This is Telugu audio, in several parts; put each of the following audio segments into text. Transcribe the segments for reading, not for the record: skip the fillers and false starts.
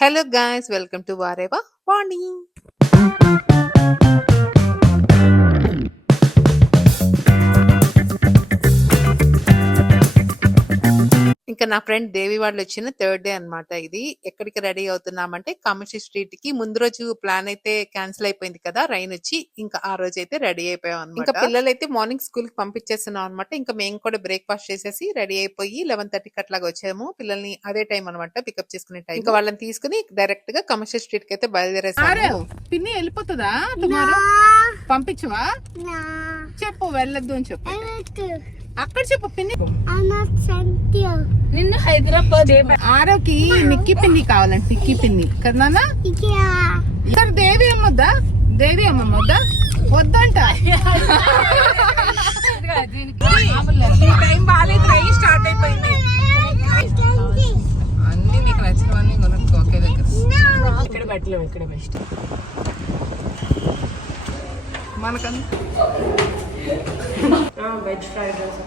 Hello guys, welcome to Wareva Warning. ఇంకా నా ఫ్రెండ్ దేవి వాళ్ళు వచ్చిన థర్డ్ డే అన్నమాట ఇది. ఎక్కడికి రెడీ అవుతున్నామంటే కామాక్షి స్ట్రీట్ కి ముందు రోజు ప్లాన్ అయితే క్యాన్సిల్ అయిపోయింది కదా, రైన్ వచ్చి. ఇంకా ఆ రోజు అయితే రెడీ అయిపోయాం అనమాట. ఇంకా పిల్లలైతే మార్నింగ్ స్కూల్ కి పంపించేస్తున్నాం అనమాట. ఇంకా మేము కూడా బ్రేక్ఫాస్ట్ చేసేసి రెడీ అయిపోయి 11:30కి అట్లాగా వచ్చాము. పిల్లల్ని అదే టైం అనమాట పికప్ చేసుకునే టైం. ఇంకా వాళ్ళని తీసుకుని డైరెక్ట్ గా కామాక్షి స్ట్రీట్ కి అయితే బయలుదేరేసాము. పిన్ని వెళ్ళిపోతుందా పంపించవా? చెప్పు వెళ్ళొద్దు అని చెప్పు. అక్కడ చెప్పు పిన్ని. నిన్ను హైదరాబాద్ ఆరోకి నిక్కి పిన్ని కావాలంటే నిక్కి పిన్ని కదా. ఇక్కడ దేవి అమ్మొద్దా? దేవి అమ్మమ్మ వద్దా? వద్దంట. టైం బాగాలేదు, రైన్ స్టార్ట్ అయిపోయింది. అన్ని నీకు నచ్చినవన్నీ కొనుక్కో ఒకే దగ్గర. ఇక్కడ పెట్టలేము, ఇక్కడ బెస్ట్ మనకంతా. Veg fried rice.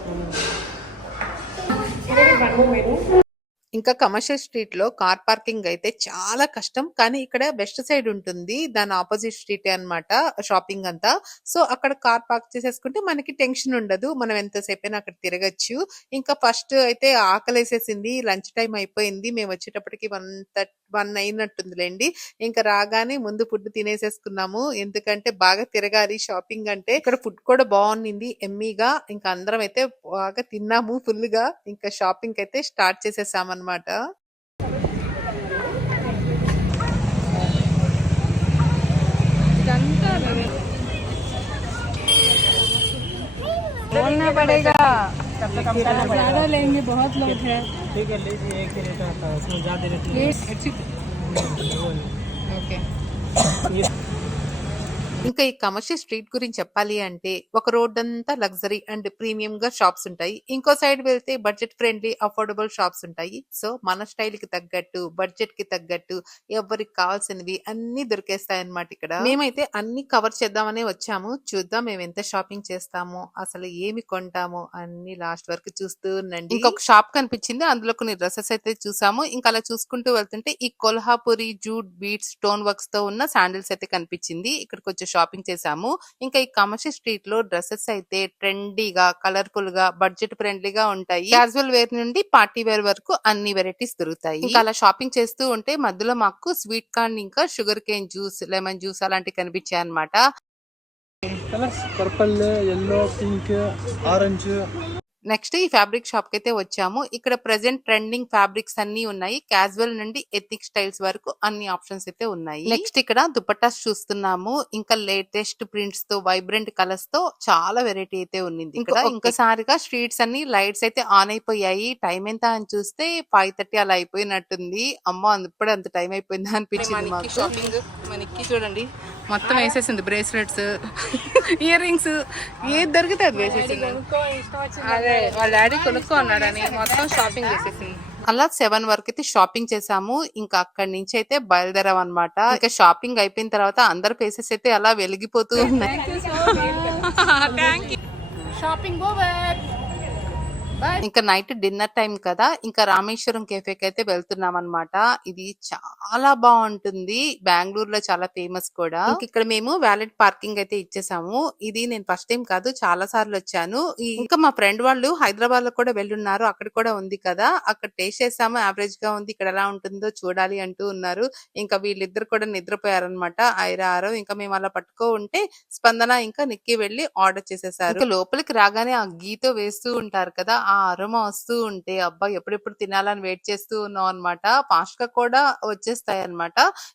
ఇంకా కమర్షియల్ స్ట్రీట్ లో కార్ పార్కింగ్ అయితే చాలా కష్టం, కానీ ఇక్కడ వెస్ట్ సైడ్ ఉంటుంది, దాని ఆపోజిట్ స్ట్రీట్ అన్నమాట షాపింగ్ అంతా. సో అక్కడ కార్ పార్క్ చేసేసుకుంటే మనకి టెన్షన్ ఉండదు, మనం ఎంతసేపు అయినా అక్కడ తిరగచ్చు. ఇంకా ఫస్ట్ అయితే ఆకలేసేసింది, లంచ్ టైం అయిపోయింది, మేము వచ్చేటప్పటికి 1 అయినట్టుందిలేండి. ఇంకా రాగానే ముందు ఫుడ్ తినేసేసుకున్నాము, ఎందుకంటే బాగా తిరగాలి షాపింగ్ అంటే. ఇక్కడ ఫుడ్ కూడా బాగుంది ఎమ్మీగా. ఇంకా అందరం అయితే బాగా తిన్నాము ఫుల్ గా. ఇంకా షాపింగ్ అయితే స్టార్ట్ చేసేసామన్నమాట. बोलना पड़ेगा, ज्यादा लेंगे, बहुत लोग हैं. ठीक है, लीजिए एक ही रेट आता है, उसमें ज़्यादा रेट नहीं ओके. ఇంకా ఈ కమర్షియల్ స్ట్రీట్ గురించి చెప్పాలి అంటే ఒక రోడ్ అంతా లగ్జరీ అండ్ ప్రీమియం గా షాప్స్ ఉంటాయి, ఇంకో సైడ్ వెళ్తే బడ్జెట్ ఫ్రెండ్లీ అఫోర్డబుల్ షాప్స్ ఉంటాయి. సో మన స్టైల్ కి తగ్గట్టు, బడ్జెట్ కి తగ్గట్టు ఎవరికి కావాల్సినవి అన్ని దొరికేస్తాయి అన్నమాట ఇక్కడ. మేమైతే అన్ని కవర్ చేద్దామనే వచ్చాము. చూద్దాం మేము ఎంత షాపింగ్ చేస్తామో, అసలు ఏమి కొంటామో అన్ని లాస్ట్ వరకు చూస్తూ ఉండండి. ఇంకొక షాప్ కనిపించింది, అందులో కొన్ని డ్రెస్సెస్ అయితే చూసాము. ఇంకా అలా చూసుకుంటూ వెళ్తుంటే ఈ Kolhapuri jute beads stone works తో ఉన్న శాండిల్స్ అయితే కనిపించింది. ఇక్కడికి వచ్చి షాపింగ్ చేసాము. ఇంకా ఈ కమర్షియల్ స్ట్రీట్ లో డ్రెస్సెస్ అయితే ట్రెండీగా, కలర్ఫుల్ గా, బడ్జెట్ ఫ్రెండ్లీగా ఉంటాయి. క్యాజువల్ వేర్ నుండి పార్టీ వేర్ వరకు అన్ని వెరైటీస్ దొరుకుతాయి. ఇంకా అలా షాపింగ్ చేస్తూ ఉంటే మధ్యలో మాకు స్వీట్ కార్న్, ఇంకా sugar cane juice, lemon juice అలాంటివి కనిపించాయి అన్నమాట. Colours purple, yellow, pink, orange. Next ఈ ఫ్యాబ్రిక్ షాప్ కి అయితే వచ్చాము. ఇక్కడ ప్రెసెంట్ ట్రెండింగ్ ఫ్యాబ్రిక్స్ అన్ని ఉన్నాయి, క్యాజువల్ నుండి ఎథిక్ స్టైల్స్ వరకు అన్ని ఆప్షన్స్ అయితే ఉన్నాయి. నెక్స్ట్ ఇక్కడ దుపట్టాస్ చూస్తున్నాము. ఇంకా లేటెస్ట్ ప్రింట్స్ తో, వైబ్రెంట్ కలర్స్ తో చాలా వెరైటీ అయితే ఉంది ఇక్కడ. ఇంకోసారిగా స్ట్రీట్స్ అన్ని లైట్స్ అయితే ఆన్ అయిపోయాయి. టైం ఎంత అని చూస్తే 5:30 అలా అయిపోయినట్టుంది. అమ్మో ఇప్పుడు అంత టైం అయిపోయిందా అనిపించింది మాకు. షాపింగ్ మనకి చూడండి మొత్తం వేసేసింది, బ్రేస్లెట్స్, ఇయర్ రింగ్స్, ఏది దొరికితే అది వేసేసింది. అదే వాళ్ళ డాడీ కొనుక్కో అన్నాడని మొత్తం షాపింగ్ చేసేసింది. అలా 7 వరకు అయితే షాపింగ్ చేసాము. ఇంకా అక్కడి నుంచి అయితే బయలుదేరాం అనమాట. ఇంకా షాపింగ్ అయిపోయిన తర్వాత అందరు ఫేసెస్ అయితే అలా వెలిగిపోతూ ఉన్నాయి. Shopping over. ఇంకా నైట్ డిన్నర్ టైం కదా, ఇంకా రామేశ్వరం కేఫేకి అయితే వెళ్తున్నాం అనమాట. ఇది చాలా బాగుంటుంది, బెంగళూరులో చాలా ఫేమస్ కూడా. ఇక్కడ మేము వ్యాలెట్ పార్కింగ్ అయితే ఇచ్చేసాము. ఇది నేను ఫస్ట్ టైం కాదు, చాలా సార్లు వచ్చాను. ఇంకా మా ఫ్రెండ్ వాళ్ళు హైదరాబాద్ లో కూడా వెళ్ళున్నారు, అక్కడ కూడా ఉంది కదా, అక్కడ టేస్ట్ చేసాము. యావరేజ్ గా ఉంది, ఇక్కడ ఎలా ఉంటుందో చూడాలి అంటూ ఉన్నారు. ఇంకా వీళ్ళిద్దరు కూడా నిద్రపోయారనమాట, ఐరారు. ఇంకా మేము అలా పట్టుకో ఉంటే స్పందన ఇంకా నిక్కి వెళ్ళి ఆర్డర్ చేసేసారు. ఇంకా లోపలికి రాగానే ఆ గీతో వేస్తూ ఉంటారు కదా, ఆ అరోమా వస్తూ ఉంటే అబ్బా ఎప్పుడెప్పుడు తినాలని వెయిట్ చేస్తూ ఉన్నాం అనమాట. ఫాస్ట్ గా కూడా వచ్చేస్తాయి అనమాట.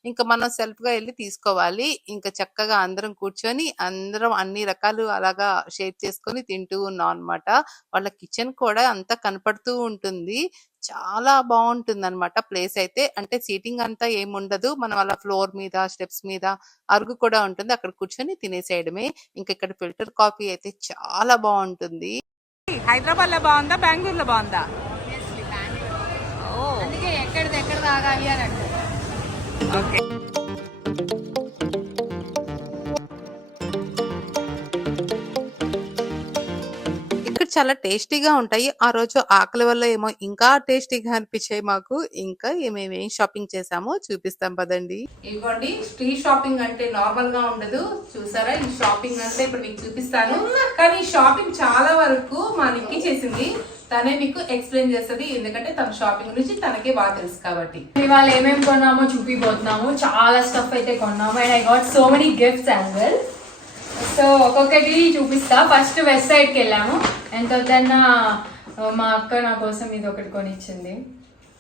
ఇంకా మనం సెల్ఫ్ గా వెళ్ళి తీసుకోవాలి. ఇంకా చక్కగా అందరం కూర్చొని అందరం అన్ని రకాలు అలాగా షేర్ చేసుకొని తింటూ ఉన్నాం అనమాట. వాళ్ళ కిచెన్ కూడా అంతా కనపడుతూ ఉంటుంది, చాలా బాగుంటుంది అనమాట ప్లేస్ అయితే. అంటే సీటింగ్ అంతా ఏముండదు, మనం అలా ఫ్లోర్ మీద, స్టెప్స్ మీద, అరుగు కూడా ఉంటుంది, అక్కడ కూర్చొని తినేసేయడమే. ఇంకా ఇక్కడ ఫిల్టర్ కాఫీ అయితే చాలా బాగుంటుంది. హైదరాబాద్ లో బాగుందా, బెంగళూరులో బాగుందా? అందుకే ఎక్కడిది ఎక్కడ తాగాలి అని అంటే. ఓకే. చాలా టేస్టీగా ఉంటాయి. ఆ రోజు ఆకలి వల్ల ఏమో ఇంకా టేస్టీగా అనిపించాయి మాకు. ఇంకా ఏమేమి షాపింగ్ చేసామో చూపిస్తాం పదండి. ఇదిగోండి, స్ట్రీట్ షాపింగ్ అంటే నార్మల్ గా ఉండదు. చూసారా, ఈ షాపింగ్ అంటే ఇప్పుడు మీకు చూపిస్తాను. కానీ ఈ షాపింగ్ చాలా వరకు మా నిక్కి చేసింది. తనే మీకు ఎక్స్ప్లెయిన్ చేస్తుంది, ఎందుకంటే తన షాపింగ్ గురించి తనకే బాగా తెలుసు కాబట్టి. ఇవాళ ఏమేమి కొన్నామో చూపిపోతున్నాము. చాలా స్టఫ్ అయితే కొన్నాము and I got so many gifts as well. So ఒక్కొక్కటి చూపిస్తా. ఫస్ట్ వెస్ట్ సైడ్కి వెళ్ళాము అండ్ తర్వాత మా అక్క నా కోసం ఇది ఒకటి కొనిచ్చింది.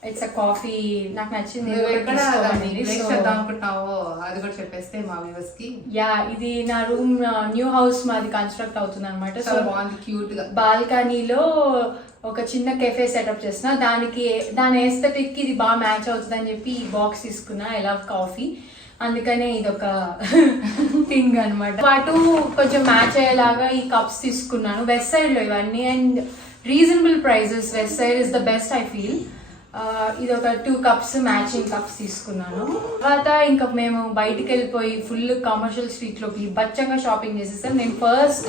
ఇట్స్ అ కాఫీ, నాకు నచ్చింది. అది కూడా చెప్పేస్తే మా వ్యూవర్స్ కి. యా, ఇది నా రూమ్ న్యూ హౌస్ మాది కన్స్ట్రక్ట్ అవుతుంది అనమాట. సో బాగుంది, క్యూట్ గా. బాల్కనీలో ఒక చిన్న కెఫే సెటప్ చేసిన, దాని ఎస్థెటిక్ కి ఇది బాగా మ్యాచ్ అవుతుంది అని చెప్పి ఈ బాక్స్ తీసుకున్నా. ఐ లవ్ కాఫీ, అందుకనే ఇది ఒక థింగ్ అనమాట. పాటు కొంచెం మ్యాచ్ అయ్యేలాగా ఈ కప్స్ తీసుకున్నాను. వెస్ట్ సైడ్ లో ఇవన్నీ and reasonable prices. Westside is the best I feel. ఇది ఒక 2 కప్స్ మ్యాచింగ్ కప్స్ తీసుకున్నాను. తర్వాత ఇంకా మేము బయటికి వెళ్ళిపోయి ఫుల్ కమర్షియల్ స్ట్రీట్ లోకి బచ్చంగా షాపింగ్ చేసేసాం. నేను ఫస్ట్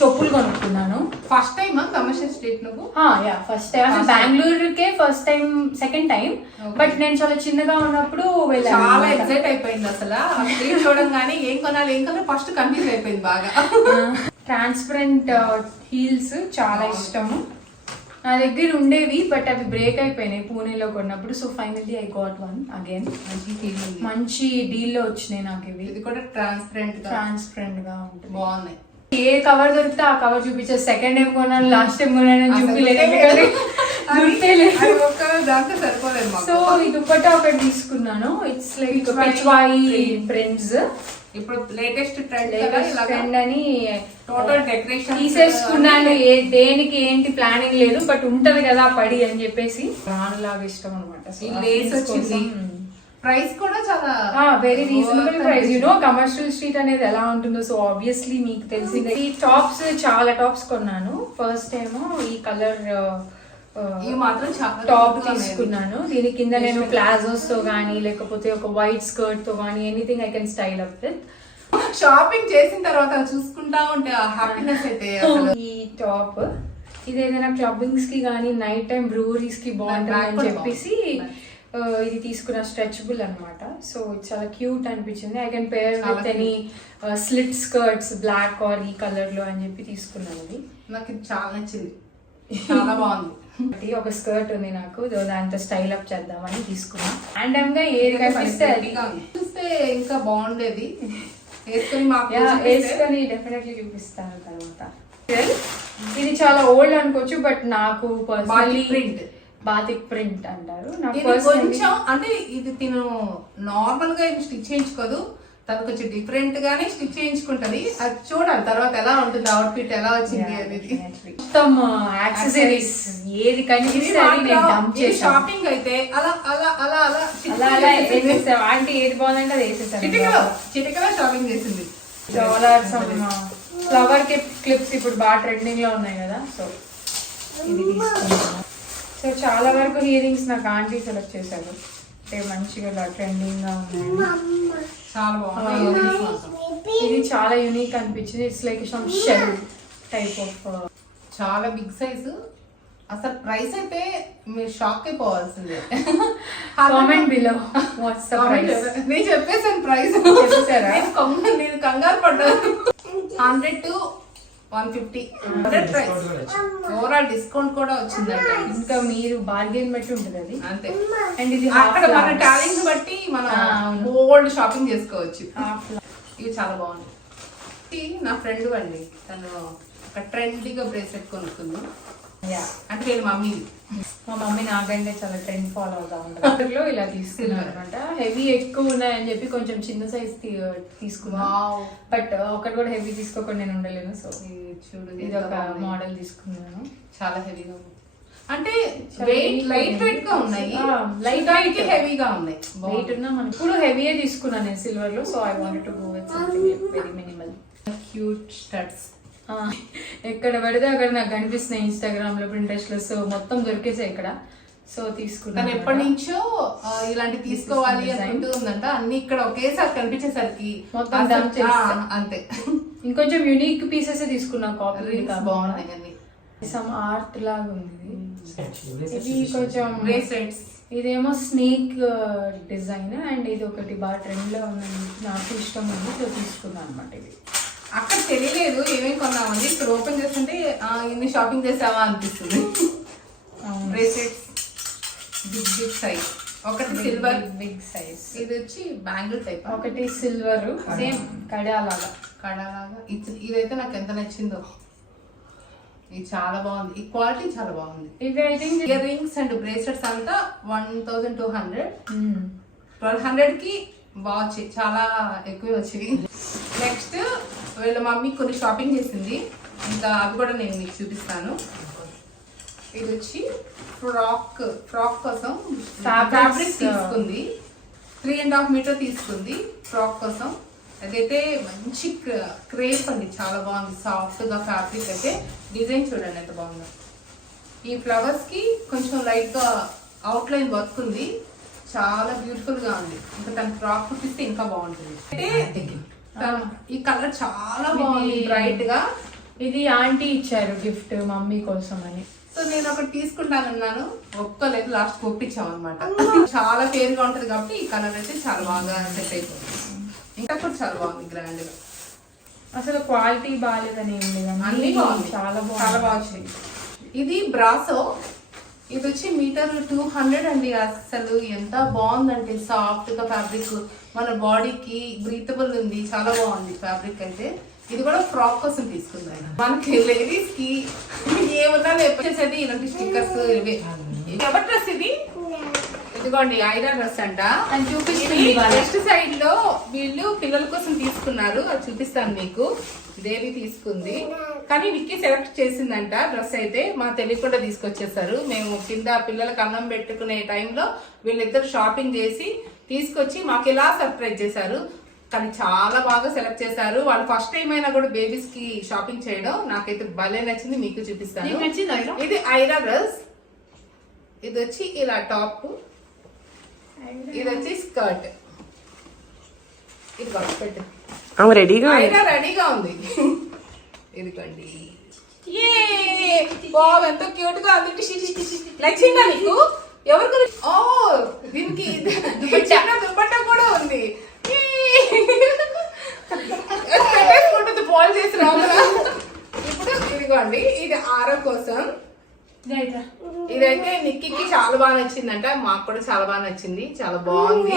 చెప్పులు కొనుక్కున్నాను. ఫస్ట్ టైం కమర్షియల్ స్ట్రీట్ నువ్వు? Yeah, first time. అసలు బెంగళూరుకే first time, second time. But నేను చాలా చిన్నగా ఉన్నప్పుడు వెళ్ళాను. చాలా ఎక్సైట్ అయిపోయింది అసలు. ఆ స్ట్రీట్ చూడంగానే ఏం కొనాలి ఫస్ట్ కన్ఫ్యూజ్ అయిపోయింది బాగా. ట్రాన్స్పరెంట్ హీల్స్ చాలా ఇష్టము. నా దగ్గర ఉండేవి బట్ అవి బ్రేక్ అయిపోయినాయి పూణేలో కొన్నప్పుడు. So finally I got one again. మంచి డీల్ లో వచ్చినాయి నాకు ఇవి. ఇది కూడా ట్రాన్స్పరెంట్ గా ఉంటుంది, బాగున్నాయి. ఏ కవర్ దొరికితే ఆ కవర్ చూపించే. సెకండ్ టైం కొన్నాను, లాస్ట్ టైం కొన్నాను చూపించలేదు. సో ఈ దుప్పట్టా ఒకటి తీసుకున్నాను. It's like Pichwai prints. ఇప్పుడు లేటెస్ట్ ట్రెండ్ అని టోటల్ డెకరేషన్ తీసేసుకున్నాను. దేనికి ఏంటి ప్లానింగ్ లేదు, బట్ ఉంటది కదా పడి అని చెప్పేసి. లాగా ఇష్టం అనమాట. ప్రైస్ కూడా చాలా very reasonable price. You know commercial street అనేది ఎలా ఉంటుందో. సో ఆబ్వియస్లీ మీకు తెలిసిందే. ఈ టాప్స్ చాలా టాప్స్ కొన్నాను. ఫస్ట్ ఏమో ఈ కలర్ టాప్ తీసుకున్నాను. దీని కింద నేను ప్లాజోస్ తో గానీ లేకపోతే ఒక వైట్ స్కర్ట్ తో గానీ anything I can style up with. Shopping చేసిన తర్వాత చూసుకుంటా ఉంటే హ్యాపీనెస్ అయితే. ఈ టాప్ ఇది ఏదైనా క్లబ్బింగ్స్ కి గానీ నైట్ టైం బ్రూవరీస్ కి బాగుంటుంది అని చెప్పేసి ఇది తీసుకున్న. స్ట్రెచబుల్ అనమాట. సో చాలా క్యూట్ అనిపించింది. I can pair with any slit skirts black or ఈ కలర్ లో అని చెప్పి తీసుకున్నాను. ఇది నాకు ఇది చాలా నచ్చింది, చాలా బాగుంది. ఒక స్కర్ట్ ఉంది నాకు, దాంతో స్టైల్ అప్ చేద్దామని తీసుకున్నా. ర్యాండమ్ గా ఏది కనిపిస్తే అది చూస్తే ఇంకా బాగుండేది. వేసుకొని డెఫినెట్లీ చూపిస్తాను తర్వాత. ఇది చాలా ఓల్డ్ అనుకోవచ్చు బట్ నాకు పర్సనల్లీ బాతిక్ ప్రింట్ అంటారు. నాకు కొంచెం అంటే ఇది తిను నార్మల్ గా స్టిచ్ చేయించుకోదు, తను కొంచెం డిఫరెంట్ గానే స్టిచ్ చేయించుకుంటది. అది చూడాలి తర్వాత ఎలా ఉంటుంది, అవుట్ ఫిట్ ఎలా వచ్చింది అనేది. మొత్తం యాక్సెసరీస్ ఏది కనిపిస్తే అది నేను డంప్ చేశాను. షాపింగ్ అయితే అలా అలా అలా అలా అలా వేసేసాం. అంటే ఏది బాగుందంటే అది వేసేసాను. చిటికలో షాపింగ్ చేసింది. ఫ్లవర్ క్లిప్స్ ఇప్పుడు బాగా ట్రెండింగ్ లో ఉన్నాయి కదా, సో ఇది తీసుకున్నాను. సో చాలా వరకు హియరింగ్స్ నాకు ఆంటీ సెలెక్ట్ చేశారు. మంచిగా ట్రెండింగ్ గా ఉన్నాయి. చాలా బాగుంది. ఇది చాలా యూనిక్ అనిపించింది. It's like some shell type of. చాలా బిగ్ సైజు. అసలు ప్రైస్ అయితే మీరు షాక్ అయిపోవాల్సిందే. Comment below what's the price. నేను చెప్పేసాను ప్రైస్. నేను కంగారు పడ్డాను. 100 to 150 ప్రైస్. ఓవరాల్ డిస్కౌంట్ కూడా వచ్చిందంటే ఇంకా మీరు బార్గెన్ బట్టి ఉంటుంది అది అంతే. అండ్ ఇది అక్కడ మన టాలెంట్ బట్టి మనం ఓల్డ్ షాపింగ్ చేసుకోవచ్చు. ఇవి చాలా బాగుంది. నా ఫ్రెండ్ అండి, తను ఒక ట్రెండీగా బ్రేస్లెట్ కొనుక్కుంది. అంటే నేను మా మమ్మీ నాకంటే చాలా ట్రెండ్ ఫాలో అవుతా ఉంటుంది. ఇలా తీసుకున్నాను అనమాట. హెవీ ఎక్కువ ఉన్నాయని చెప్పి కొంచెం చిన్న సైజ్ తీసుకున్నా. బట్ ఒకటి కూడా హెవీ తీసుకోకుండా నేను ఉండలేను. సో చూడు, ఇది ఒక మోడల్ తీసుకున్నాను. చాలా హెవీగా ఉంది. అంటే లైట్ వెయిట్ గా ఉన్నాయి, లైట్ వెయిట్ హెవీగా ఉన్నాయి. వెయిట్ ఉన్నా మనం ఇప్పుడు హెవీయే తీసుకున్నాను నేను సిల్వర్ లో. So I wanted to go with something very minimal. Cute studs ఎక్కడ పడితే అక్కడ నాకు కనిపిస్తున్నాయి. ఇన్స్టాగ్రామ్ లో, ప్రింటెస్ట్ లో, సో మొత్తం దొరికేసాయి ఇక్కడ. సో తీసుకున్నాను. ఎప్పటి నుంచో ఇలాంటి తీసుకోవాలి అనుకుంటూ ఉందంట. అన్ని ఇక్కడ ఒకేసారి కనిపించేసరికి మొత్తం అంతే. ఇంకొంచెం యూనిక్ పీసెస్ తీసుకున్నా. కాపీ బాగున్నాయి. సమ్ ఆర్ట్ లాగా ఉంది ఇది కొంచెం బ్రేస్లెట్స్. ఇదేమో స్నేక్ డిజైన్ అండ్ ఇది ఒకటి బాగా ట్రెండ్ లో ఉన్నది, నాకు ఇష్టం ఉంది, సో తీసుకున్నాను అనమాట ఇది. అక్కడ తెలియలేదు ఏమేమి కొన్నామని, ఇక్కడ ఓపెన్ చేస్తుంటే ఇన్ని షాపింగ్ చేసావా అనిపిస్తుంది. బ్రేస్లెట్స్ బిగ్ బిగ్ సైజ్, ఒకటి సిల్వర్ బిగ్ సైజ్, ఇది వచ్చి బ్యాంగిల్ టైప్, ఒకటి సిల్వర్ సేమ్ కడాలాగా. కడాలాగా. ఇదైతే నాకు ఎంత నచ్చిందో, ఇది చాలా బాగుంది, ఈ క్వాలిటీ చాలా బాగుంది. ఇవి I think ear rings and bracelets అంతా 1200, 1200 కి వాచ్ చాలా ఎక్కువ వచ్చేవి. నెక్స్ట్ వీళ్ళ మమ్మీ కొన్ని షాపింగ్ చేసింది, ఇంకా అవి కూడా నేను మీకు చూపిస్తాను. ఇది వచ్చి ఫ్రాక్ కోసం ఫ్యాబ్రిక్ తీసుకుంది, 3.5 మీటర్ తీసుకుంది ఫ్రాక్ కోసం. అదైతే మంచి క్రేప్ అండి, చాలా బాగుంది, సాఫ్ట్ గా ఫ్యాబ్రిక్ అయితే. డిజైన్ చూడండి ఎంత బాగుందో. ఈ ఫ్లవర్స్ కి కొంచెం లైట్ గా అవుట్ లైన్ వర్క్ ఉంది, చాలా బ్యూటిఫుల్ గా ఉంది. ఇంకా తన ఫ్రాక్ కుట్టిస్తే ఇంకా బాగుంటుంది. అంటే ఈ కలర్ చాలా బాగుంది, బ్రైట్ గా. ఇది ఆంటీ ఇచ్చారు గిఫ్ట్ మమ్మీ కోసం అని. సో నేను ఒకటి తీసుకుంటానన్నాను, ఒప్పుకోలేదు, లాస్ట్ ఒప్పించాం అనమాట. చాలా పేరుగా ఉంటది కాబట్టి ఈ కలర్ అయితే చాలా బాగా సెట్ అయిపోతుంది. ఇంకా కూడా చాలా బాగుంది, గ్రాండ్ గా. అసలు క్వాలిటీ బాగాలేదని ఏం లేదు, అన్ని బాగుంది, చాలా చాలా బాగా వచ్చింది. ఇది బ్రాసో, ఇది వచ్చి మీటర్ 200 అండి. అసలు ఎంత బాగుందంటే సాఫ్ట్ గా ఫ్యాబ్రిక్, మన బాడీకి బ్రీతబుల్ ఉంది, చాలా బాగుంది ఫ్యాబ్రిక్ అయితే. ఇది కూడా ఫ్రాక్ కోసం తీసుకుందాం. మనకి లేడీస్ కి ఏమన్నా వచ్చేసేది ఇలాంటి స్టిక్కర్స్ ఇవే. ఎవరి డ్రెస్ ఇది? ఇదిగోండి ఐరా డ్రెస్ అంట. వెస్ట్ సైడ్ లో వీళ్ళు పిల్లల కోసం తీసుకున్నారు, అది చూపిస్తాను మీకు. దేవి తీసుకుంది, కానీ విక్కీ సెలెక్ట్ చేసిందంట డ్రెస్ అయితే. మా తెలియకుండా తీసుకొచ్చేసారు. మేము కింద పిల్లలకు అన్నం పెట్టుకునే టైంలో వీళ్ళిద్దరు షాపింగ్ చేసి తీసుకొచ్చి మాకు ఇలా సర్ప్రైజ్ చేశారు. కానీ చాలా బాగా సెలెక్ట్ చేశారు. వాళ్ళు ఫస్ట్ టైం అయినా కూడా బేబీస్ కి షాపింగ్ చేయడం నాకైతే భలే నచ్చింది, మీకు చూపిస్తాను. ఇది ఐరా డ్రెస్, ఇది వచ్చి ఇలా టాప్, ఇది వచ్చి స్కర్ట్. ఇది వర్క్ పెట్టు, రెడీగా ఉంది. ఇదిగోండి, ఎంతో క్యూట్ గా ఉంది. నచ్చిందా నీకు? ఎవరికి? ఓ దీనికి చిన్న దుపట్టా కూడా ఉంది. పెట్టేసుకుంటుంది పాల్ చేసి రావునా. ఇప్పుడు ఇదిగోండి, ఇది ఆరో కోసం. ఇదైతే నిక్కీకి చాలా బాగా నచ్చిందంట, మాకు కూడా చాలా బాగా నచ్చింది, చాలా బాగుంది.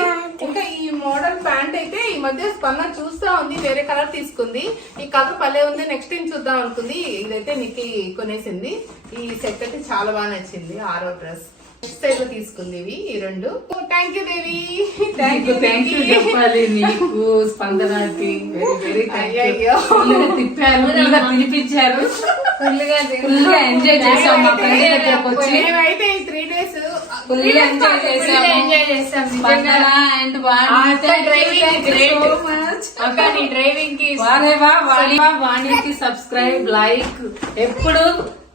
ఇంకా ఈ మోడల్ ప్యాంట్ అయితే ఈ మధ్య స్పందన చూస్తా ఉంది, వేరే కలర్ తీసుకుంది. ఈ కలర్ భలే ఉంది, నెక్స్ట్ టైం చూద్దాం అనుకుంది. ఇదైతే నిక్కీ కొనేసింది. ఈ సెట్ అయితే చాలా బాగా నచ్చింది, ఆరో డ్రెస్. నెక్స్ట్ సైడ్ లో తీసుకుంది ఇవి ఈ రెండు. Thank you Devi, thank you చెప్పాలి నీకు స్పందనకి. అయ్యో తిప్పారు, తినిపించారు, ఫుల్గా ఎంజాయ్ చేసాం. మా ఫ్రెండ్ దగ్గరకు వచ్చి మేమైతే ఈ 3 days ఫుల్ ఎంజాయ్ చేసాం. స్పందన అండ్ డ్రైవింగ్ కి వాణికి సబ్స్క్రైబ్, లైక్, ఎప్పుడు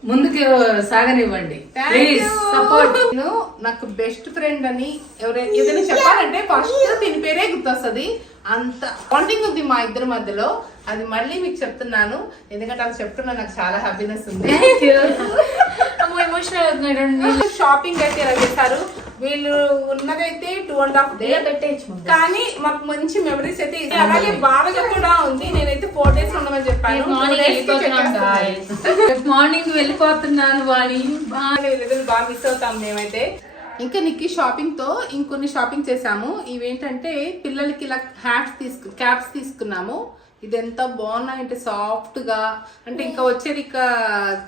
ముందుకు సాగనివ్వండి ప్లీజ్, సపోర్ట్. నేను నాకు బెస్ట్ ఫ్రెండ్ అని ఏదైనా చెప్పాలంటే ఫస్ట్ దీని పేరే గుర్తొస్తుంది. అంత బాండింగ్ ఉంది మా ఇద్దరి మధ్యలో, అది మళ్ళీ మీకు చెప్తున్నాను, ఎందుకంటే అది చెప్తున్నా నాకు చాలా హ్యాపీనెస్ ఉంది. ఎమోషనల్ అవుతున్నాడు. షాపింగ్ అయితే ఎలా చేశారు వీళ్ళు, ఉన్నదైతే 2.5 days, కానీ మాకు మంచి మెమరీస్ అయితే అలాగే బాగా కూడా ఉంది. నేనైతే 4 days ఉండమని చెప్పాను. మార్నింగ్ వెళ్ళిపోతున్నాను వాణి, బాగా మిస్ అవుతాం మేమైతే. ఇంకా నిక్కి షాపింగ్ తో ఇంకొన్ని షాపింగ్ చేసాము. ఇవేంటంటే పిల్లలకి ఇలా క్యాప్స్ తీసుకున్నాము. ఇది ఎంత బాగున్నాయంటే సాఫ్ట్ గా, అంటే ఇంకా వచ్చేది ఇంకా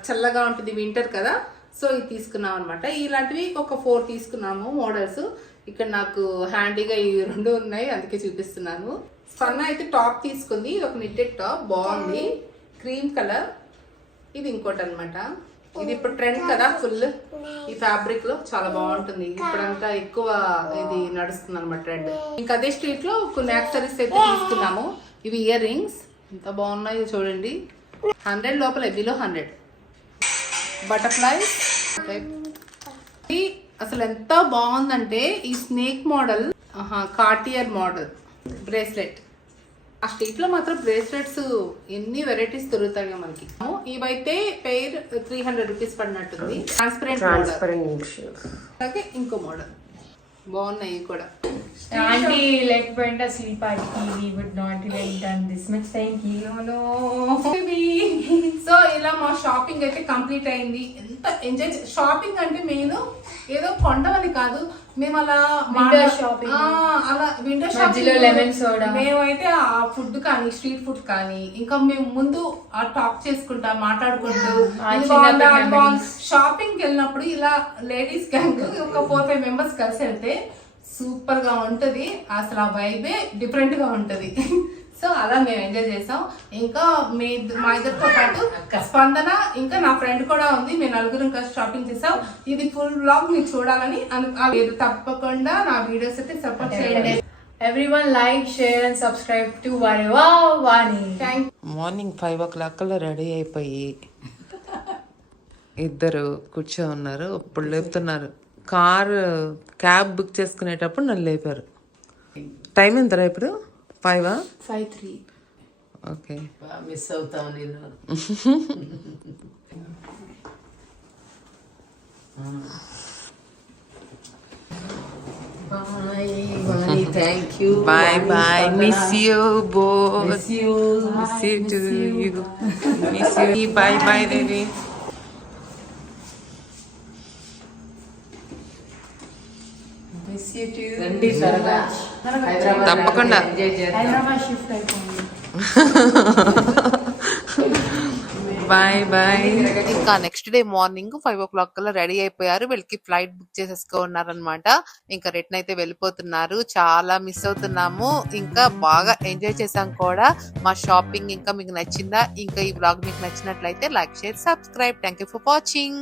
చల్లగా ఉంటుంది, వింటర్ కదా, సో ఇది తీసుకున్నాం అనమాట. ఇలాంటివి ఒక 4 తీసుకున్నాము మోడల్స్. ఇక్కడ నాకు హ్యాండీగా ఈ 2 ఉన్నాయి, అందుకే చూపిస్తున్నాను. స్పన్న అయితే టాప్ తీసుకుంది, ఇది ఒక నిట్టెడ్ టాప్, బాగుంది, క్రీమ్ కలర్. ఇది ఇంకోటి అనమాట, ఇది ఇప్పుడు ట్రెండ్ కదా ఫుల్, ఈ ఫ్యాబ్రిక్ లో చాలా బాగుంటుంది. ఇప్పుడంతా ఎక్కువ ఇది నడుస్తుంది అనమాట ట్రెండ్. ఇంకా అదే స్ట్రీట్ లో కొన్ని యాక్సరీస్ అయితే తీసుకున్నాము. ఇవి ఇయర్ రింగ్స్ ఎంత బాగున్నాయో చూడండి, 100 లోపల, బిలో 100. బటర్ఫ్లైస్ అసలు ఎంత బాగుందంటే, ఈ snake model, Cartier model bracelet ఆ స్ట్రీట్ లో మాత్రం బ్రేస్లెట్స్ ఎన్ని వెరైటీస్ దొరుకుతాయి మనకి. ఇవైతే పెయిర్ 300 రూపీస్ పడినట్టుంది. ట్రాన్స్పరెంట్ అలాగే ఇంకో మోడల్ బాగున్నాయి కూడా. ఆంటీ లేకపోయింటే స్లీప్ పార్టీకి we would not even done this much. Thank you. So ఇలా మా షాపింగ్ అయితే కంప్లీట్ అయింది. ఎంత ఎంజాయ్ షాపింగ్ అంటే మెయిన్ ఏదో కొండమని కాదు, మేము అలా Window shopping. అలా విండో మధ్యలో lemon soda. మేమైతే ఆ ఫుడ్ కానీ స్ట్రీట్ ఫుడ్ కానీ ఇంకా మేము ముందు ఆ టాక్ చేసుకుంటా మాట్లాడుకుంటూ షాపింగ్ కి వెళ్ళినప్పుడు ఇలా లేడీస్ గ్యాంగ్ ఒక 4-5 మెంబర్స్ కలిసి వెళ్తే సూపర్ గా ఉంటది. అసలు ఆ వైబే డిఫరెంట్ గా ఉంటది. సో అలా మేము ఎంజాయ్ చేసాం. ఇంకా మా ఇద్దరితో పాటు స్పందన ఇంకా నా ఫ్రెండ్ కూడా ఉంది. మేము నలుగురు ఇంకా షాపింగ్ చేసాం. ఇది ఫుల్ వ్లాగ్ మీరు చూడాలని మీరు తప్పకుండా నా వీడియోస్ అయితే సపోర్ట్ చేయండి. Everyone like, share and subscribe to Vareva Vani. Thank morning 5 o'clock ready అయిపోయి ఇద్దరు కూర్చో ఉన్నారు. ఇప్పుడు లేపుతున్నారు. క్యాబ్ బుక్ చేసుకునేటప్పుడు నన్ను లేపారు. టైం ఎంతరా ఇప్పుడు? 5:03. ఓకే, మిస్ అవుతావు నేను. Bye, thank you. Bye bye. Miss you both. Miss you. Miss you too. You. Miss you. Bye bye, baby. Miss you too. రండి త్వరగా. హైదరాబాద్ తప్పకుండా. ఎంజాయ్ చేద్దాం. Hyderabad shift అయిపోయింది. Bye bye. ఇంకా next day morning 5 o'clock ready అయిపోయారు. వీళ్ళకి ఫ్లైట్ బుక్ చేసేసుకున్నారనమాట. ఇంకా రిటర్న్ అయితే వెళ్ళిపోతున్నారు. చాలా మిస్ అవుతున్నాము. ఇంకా బాగా ఎంజాయ్ చేసాం కూడా. మా షాపింగ్ ఇంకా మీకు నచ్చిందా? ఇంకా ఈ బ్లాగ్ మీకు నచ్చినట్లయితే like, share, subscribe. Thank you for watching.